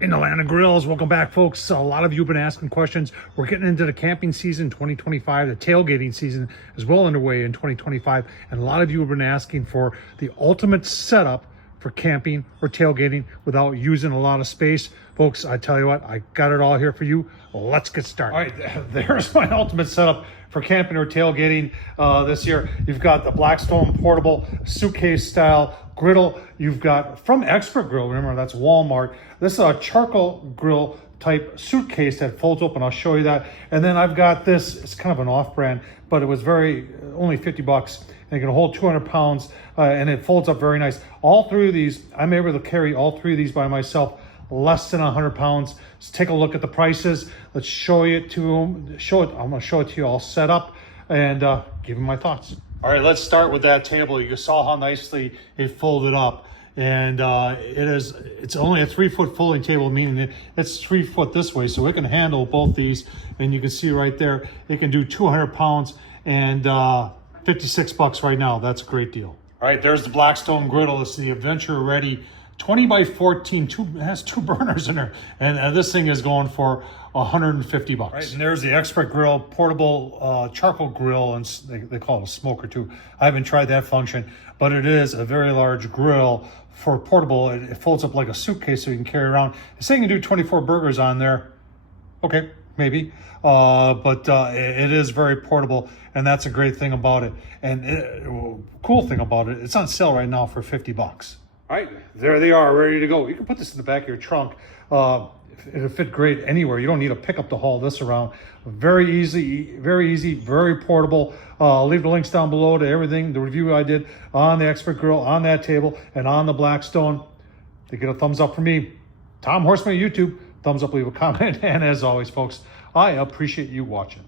In the land of grills, welcome back, folks. A lot of you have been asking questions. We're getting into the camping season 2025. The tailgating season is well underway in 2025, and a lot of you have been asking for the ultimate setup for camping or tailgating without using a lot of space. Folks, I tell you what, I got it all here for you. Let's get started. All right, there's my ultimate setup for camping or tailgating this year. You've got the Blackstone portable suitcase style griddle. You've got from Expert Grill, remember that's Walmart. This is a charcoal grill type suitcase that folds open. I'll show you that. And then I've got this, it's kind of an off brand, but it was only 50 bucks. And it can hold 200 pounds and it folds up very nice. All three of these, I'm able to carry all three of these by myself, less than 100 pounds. Let's take a look at the prices. Let's show you I'm gonna show it to you all set up and give you my thoughts. All right, let's start with that table. You saw how nicely it folded up. And it's only a 3-foot folding table, meaning it's 3 foot this way, so it can handle both these. And you can see right there, it can do 200 pounds and 56 bucks right now. That's a great deal. All right, there's the Blackstone griddle. It's the Adventure Ready 20 by 14, it has 2 burners in there. And this thing is going for 150 bucks. Right, and there's the Expert Grill, portable charcoal grill, and they call it a smoker too. I haven't tried that function, but it is a very large grill for portable. It folds up like a suitcase so you can carry around. It's saying you can do 24 burgers on there. Okay, maybe. But it is very portable, and that's a great thing about it. And cool thing about it, it's on sale right now for 50 bucks. All right, there they are, ready to go. You can put this in the back of your trunk. It'll fit great anywhere. You don't need a pickup to haul this around. Very easy, very portable. I'll leave the links down below to everything, the review I did on the Expert Grill, on that table, and on the Blackstone. They get a thumbs up from me. Tom Horsman, YouTube. Thumbs up, leave a comment. And as always, folks, I appreciate you watching.